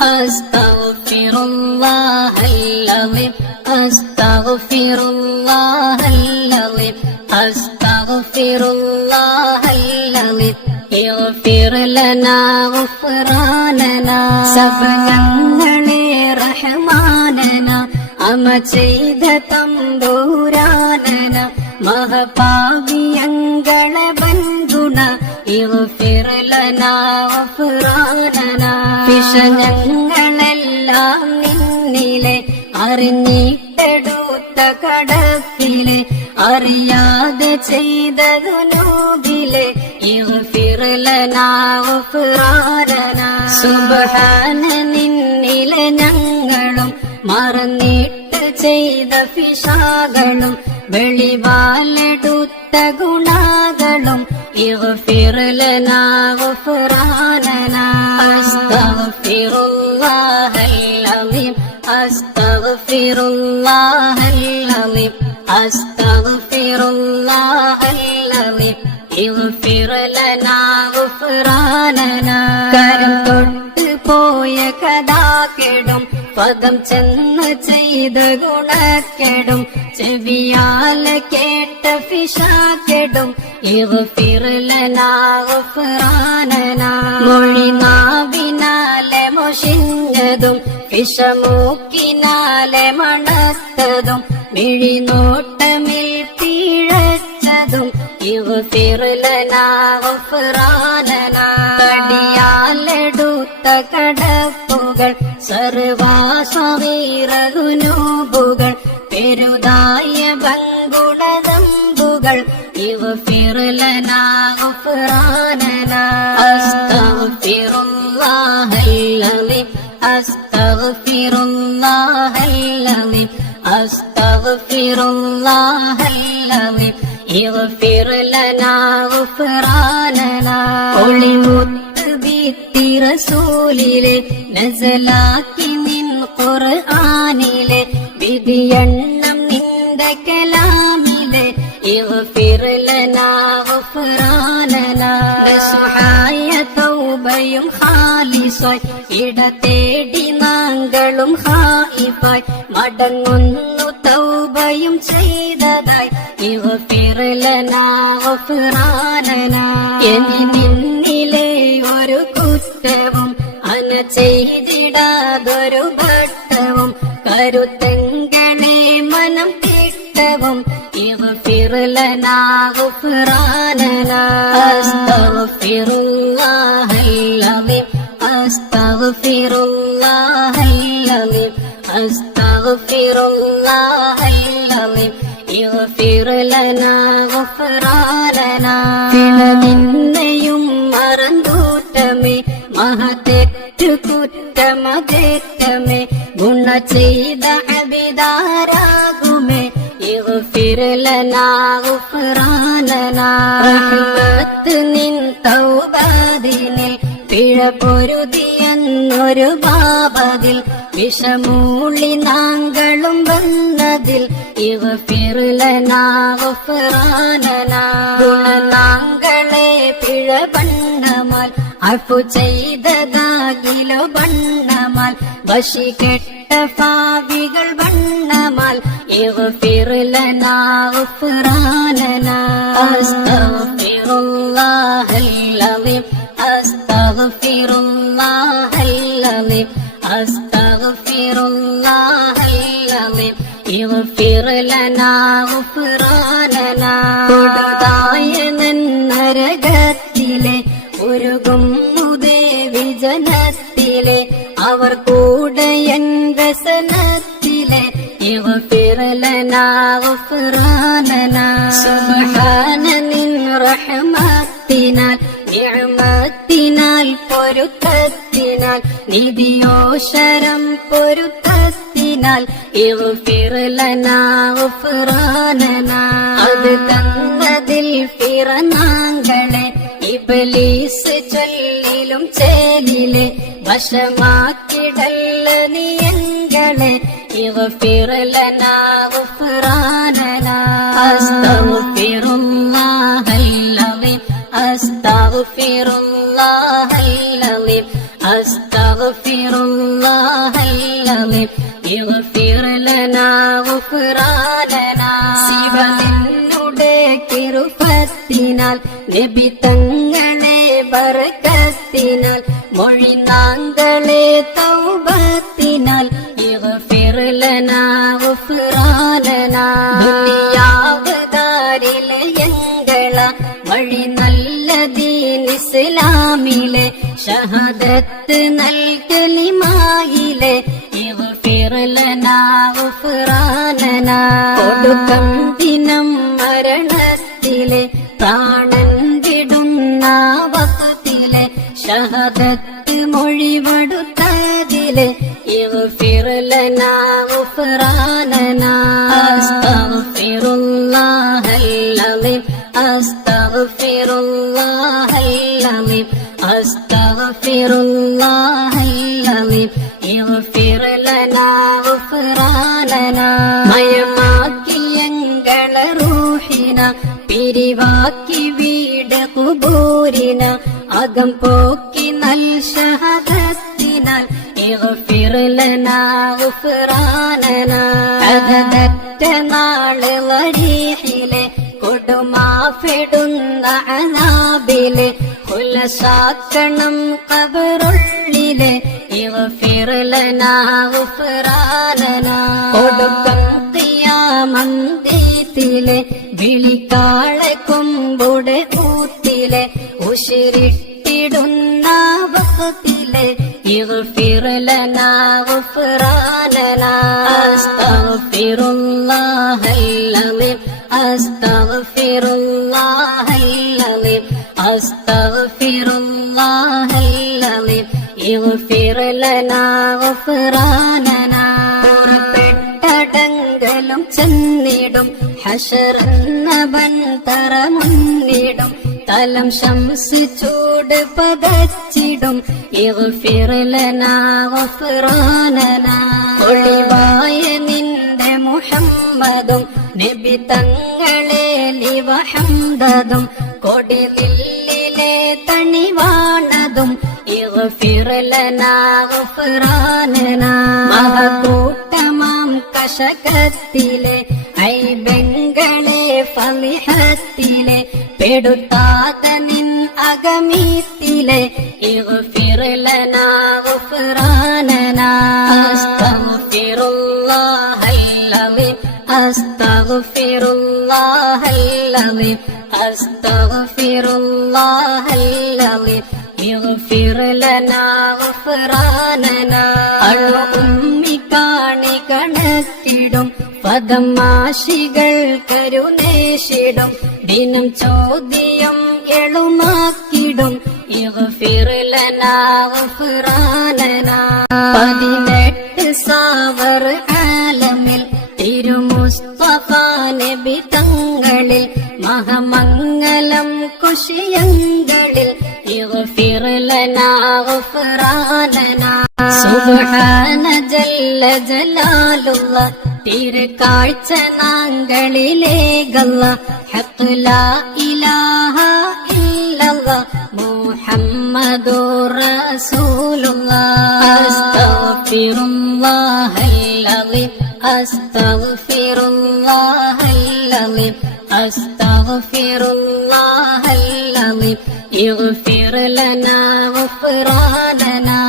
أستغفر الله العظيم أستغفر الله العظيم أستغفر الله العظيم اغفر لنا غفراننا സബകങ്ങളെ റഹ്മാനന അമ ചെയ്ത തമ്പൂരാനന മഹപാവിയങ്ങളെ ബന്ധുണ ഇഗ്ഫിർ ലനാ ഗഫ്റാനന വിഷഞങ്ങളെല്ലാം നിന്നിലെ അറിഞ്ഞിട്ടെടുത്ത കടത്തിലെ അറിയാതെ ചെയ്തതു ഗഫ്റാനന സുബ്ഹാന നിന്നിലെ ഞങ്ങളും മറന്നിട്ട് ചെയ്ത പിശാകളും വെളിവാലെടുത്ത ഗുണകളും ഗുണാകളും ലനാ ഗഫ്റാനന അസ്തഗ്ഫിറുല്ലാഹൽ അലീം അസ്തഗ്ഫിറുല്ലാഹൽ അലീം അസ്തഗ്ഫിറുല്ലാഹൽ അലീം ഇഗ്ഫിർ ലനാ കരം തൊട്ട് പോയ കഥാകെടും പദം ചെന്ന് ചെയ്ത ഗുണക്കെടും ചെവിയാല കേട്ട ഫിഷാക്കെടും ഇവ ലനാ ഗഫ്റാനന മൊഴി നാവിനാലെ മൊഷിഞ്ഞതും വിഷമൂക്കിനാലെ മണത്തതും മിഴിനോട്ടമിൽ പിഴച്ചതും ഇഗ്ഫിർ ലനാ കടിയാലെടുത്ത കടപ്പുകൾ സർവാസവീറകുനൂബുകൾ പെരുതായ ബങ്കുണതമ്പുകൾ ഇഗ്ഫിർ ലനാ ഗഫ്റാനന അസ്തഗ്ഫിറുല്ലാഹൽ അലീം അസ്തഗ്ഫിറുല്ലാഹൽ അലീം അസ്തഗ്ഫിറുല്ലാഹൽ ഇഗ്ഫിർ ലനാ ഗഫ്റാനന ഒളിമുത്ത് ബീത്തി റസൂലിലെ നസലാക്കി നിൻ ഖുർആനിലെ വിധിയെണ്ണം നിന്റെ കലാമിലെ ഇഗ്ഫിർ لنا غفراننا നസുഹായ തൗബയും ഖാലിസായി ഇട തേടി നാങ്കളും ഹായിഫായി. മടങ്ങുന്നു തൗബയും ചെയ്തതായി. ഇവ ലനാ എനി നിന്നിലെ ഒരു കുറ്റവും അന ചെയ്തിടാതൊരു ഭട്ടവും. കരുത്തങ്ങളെ മനം കിട്ടവും. ഇഗ്ഫിർ ലനാ ഗഫ്റാനന അസ്തഗ്ഫിറുല്ലാഹൽ അലീം അലീം അസ്തഗ്ഫിറുല്ലാഹൽ അലീം ഇഗ്ഫിർ ലനാ ഗഫ്റാനന നിന്നെയും മറന്തൂട്ടമേ മഹത്തെറ്റു കുറ്റമതേറ്റമേ ഗുണ ചെയ്ത അബിദാരാകുമേ ഇഗ്ഫിർ ലനാ ഗഫ്റാനന റഹ്മത്ത് നിൻ തൗബാദിനിൽ പിഴ പൊരുതിയെന്നൊരു ബാബതിൽ വിഷമൂളി നാങ്കളും വന്നതിൽ ഇവ ഫിറുലനാഫറാനന ഗുണനാങ്കളെ പിഴ ബണ്ണമാൽ അഫു ചെയ്തതാകിലോ ബണ്ണമാൽ വശി കെട്ട പാവികൾ ബണ്ണമാൽ ഇവ ഫിറുലനാഫറാനന അസ്തഗ്ഫിറുല്ലാഹൽ അലീം أستغفر الله العظيم أستغفر الله العظيم اغفر لنا غفراننا കൊടുതായ നരകത്തിലെ ഉരുകും ദേവി ജനത്തിലെ അവർ കൂടെ എൻ വ്യസനത്തിലെ اغفر لنا غفراننا سبحان നിൻ റഹ്മത്തിനാൽ നിഅമത്തിനാൽ പൊരുത്തത്തിനാൽ നിധിയോശരം പൊരുത്തത്തിനാൽ ഇവ ലനാ ഗഫ്റാനന അത് തന്നതിൽ പിറനാങ്കളെ ഇബലീസ് ചൊല്ലിലും ചേലിലെ വശമാക്കിടല്ല നിയങ്ങളെ ഇവ ലനാ ഗഫ്റാനന അസ്തഗ്ഫിറുല്ലാഹൽ അലീം أستغفر الله العظيم أستغفر الله العظيم اغفر لنا غفراننا ശിവനുടെ കിരുപത്തിനാൽ നബി തങ്ങളെ ബർക്കത്തിനാൽ മൊഴിനാങ്കളെ തൗബത്തിനാൽ ഇഗ്ഫിർ ലനാ ഗുഫ്റാനനാ ദുനിയാവതാരിലെ എങ്കള വഴി നല്ല ദീൻ ഇസ്ലാമിലെ ഷഹദത്ത് നൽകലിമായിലെ ഇവ ഫിറലനാവുറാനന കൊടുക്കം ദിനം മരണത്തിലെ പ്രാണൻ വിടുന്ന വക്കത്തിലെ ഷഹദത്ത് മൊഴിവടുത്തതിലെ ഇവ ലനാ അസ്തഗ്ഫിറുല്ലാഹൽ اغفر لنا غفراننا ഗുഫ്റാനനാ മയമാക്കിയങ്കള റൂഹിന പിരിവാക്കി വീട് കുബൂരിന. അകം പോക്കി നൽ ഷഹദത്തിനാൽ ഇഗ്ഫിർ ലനാ ഗുഫ്റാനനാ അകതറ്റ നാൾ വരീഹിലെ കൊടുമാഫിടുന്ന അനാബിലെ. കുലശാക്കണം കബറുള്ളിലെ ഇവ ലനാ ഗുഫ്റാനനാ കൊടുക്കം ിലെ വിളിക്കാളെ കൊമ്പുടെ ഊത്തിലെ ഉശിരിട്ടിടുന്ന വക്കത്തിലെ ഇഗ്ഫിർ ലനാ ഗുഫ്റാനനാ അസ്തഗ്ഫിറുല്ലാഹൽ അലീം الله അലീം അസ്തഗ്ഫിറുല്ലാഹൽ لنا غفراننا ും ചെന്നിടും ഹഷറന്നവൻ തറ മുന്നിടും തലം പതച്ചിടും ഇഗ്ഫിർ ലനാ ഗുഫ്റാനനാ ഒളിവായ നിന്റെ മുഹമ്മദും നബി തങ്ങളെ ലിവഹംദതും കൊടിലില്ലിലെ തണിവാണതും ഇഗ്ഫിർ ലനാ ഐ ബംഗളെ കശകത്തിലെ ഫലിഹത്തിലെ പെടുത്താത നിൻ അഗമീത്തിലെ ഇഗ്ഫിർ ലനാ ഗുഫ്റാനനാ الله العظيم يغفر لنا غفراننا أمي കാണി കണക്കിടും പദമാശികൾ കരുണേശിടും ദിനം ചോദ്യം എളുമാക്കിടും പതിനെട്ട് സാവർ ആലമിൽ തിരുമുസ്തഫ നബി തങ്ങളിൽ മഹമംഗലം കുശിയങ്ങളിൽ സുബ്ഹാന ജല്ല ജലാലുള്ള തിരുക്കാഴ്ച നാങ്കളിലേകല്ല ഹഖ് ലാ ഇലാഹ ഇല്ലല്ല മുഹമ്മദു റസൂലുള്ളാഹ് അസ്തഗ്ഫിറുല്ലാഹൽ അസ്തഗ്ഫിറുല്ലാഹൽ أستغفر الله العظيم. يغفر لنا غفراننا